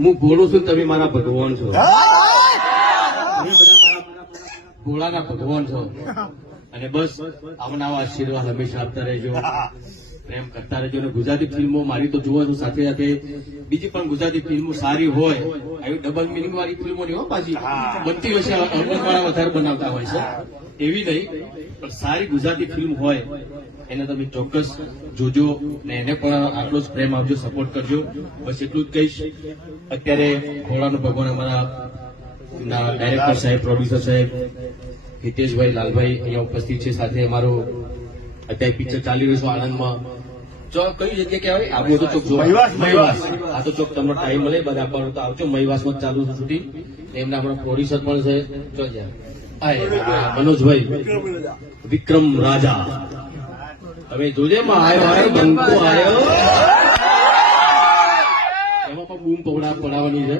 હું ભોળો છું તમે મારા ભગવાન છો. ભોળાના ભગવાન છો. અને બસ આમના આવા આશીર્વાદ હંમેશા આપતા રહેજો. પ્રેમ કરતા રહેજો. અને ગુજરાતી ફિલ્મો મારી તો જોવા છું સાથે સાથે બીજી પણ ગુજરાતી ફિલ્મો સારી હોય આવી ડબલ મિનિંગ વાળી ફિલ્મો નહીં હો. પાછી બનતી હશે અવગણવાળા વધારે બનાવતા હોય છે. એવી નહીં. પણ સારી ગુજરાતી ફિલ્મ હોય એને તમે ચોક્કસ જોજો ને એને પણ આટલો જ પ્રેમ આપજો સપોર્ટ કરજો. બસ એટલું જ કહીશ. અત્યારે ઘોડાનો ભગવાન અમારા ડાયરેક્ટર સાહેબ પ્રોડ્યુસર સાહેબ હિતેશભાઈ લાલભાઈ અહીંયા ઉપસ્થિત છે સાથે અમારો અત્યારે પિક્ચર ચાલી રહ્યું છે આણંદમાં. જો કઈ જગ્યા કહેવાય? આબુ તો ચોક મહિવાસ મહીવાસ, આ તો ચોક તમને ટાઈમ મળે બધા પર તો આવજો. મહીવાસમાં ચાલુ શૂટિંગ એમના આપણા પ્રોડ્યુસર પણ છે. જો જ્યાં. મનોજભાઈ વિક્રમ રાજા. તમે જોજે આયો બંકો આવ્યો એમાં પણ બૂમ પવડા પડાવવાની છે.